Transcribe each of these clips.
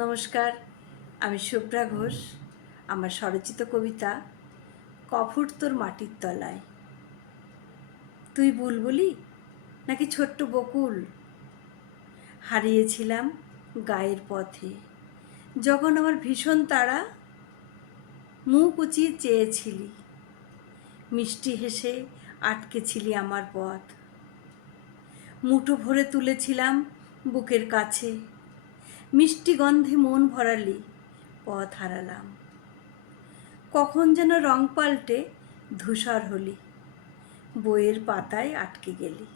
নমস্কার, আমি শুভ্রা ঘোষ, আমার স্বরচিত কবিতা কফুর তোর মাটির তলায়। তুই বুলবুলি নাকি ছোট্ট বকুল? হারিয়েছিলাম গায়ের পথে, যখন আমার ভীষণ তাড়া, মুখ উঁচিয়ে চেয়েছিলি, মিষ্টি হেসে আটকেছিলি আমার পথ। মুঠো ভরে তুলেছিলাম বুকের কাছে মিষ্টি গন্ধে মন ভরালি, পথ হারালাম। কখন যেন রং পাল্টে ধূসর হলি, বইয়ের পাতায় আটকে গেলি।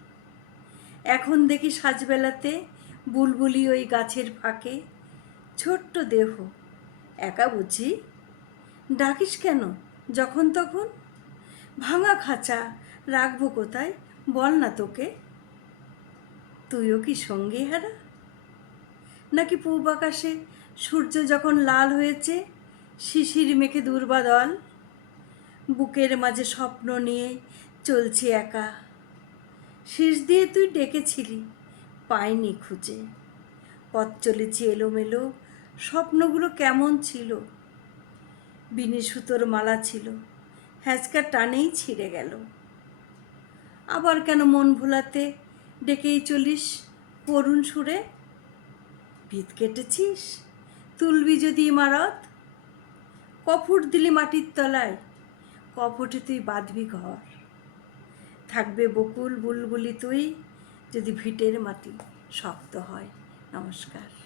এখন দেখি সাজবেলাতে বুলবুলি ওই গাছের ফাঁকে, ছোট্ট দেহ, একা বুঝি? ডাকিস কেন যখন তখন? ভাঙা খাঁচা রাখব কোথায়? বল না তোকে। তুইও কি সঙ্গী হারা? নাকি পূব আকাশে? সূর্য যখন লাল হয়েছে, শিশির মেখে দুর্বাদল বুকের মাঝে স্বপ্ন নিয়ে চলছি একা। শেষ দিয়ে তুই ডেকেছিলি, পাইনি খুঁজে। পথ চলেছি এলোমেলো, স্বপ্নগুলো কেমন ছিল? বিনি সুতোর মালা ছিল, হ্যাঁচকা টানেই ছিঁড়ে গেল। আবার কেন মন ভোলাতে ডেকেই চলিস করুণ সুরে? ভিত কেটেছিস? তুলবি যদি ইমারত? কফুট দিলি মাটির তলায় কপটে তুই বাঁধবি ঘর। থাকবে বকুল বুলবুলি তুই যদি ভিটের মাটি শক্ত হয়। নমস্কার।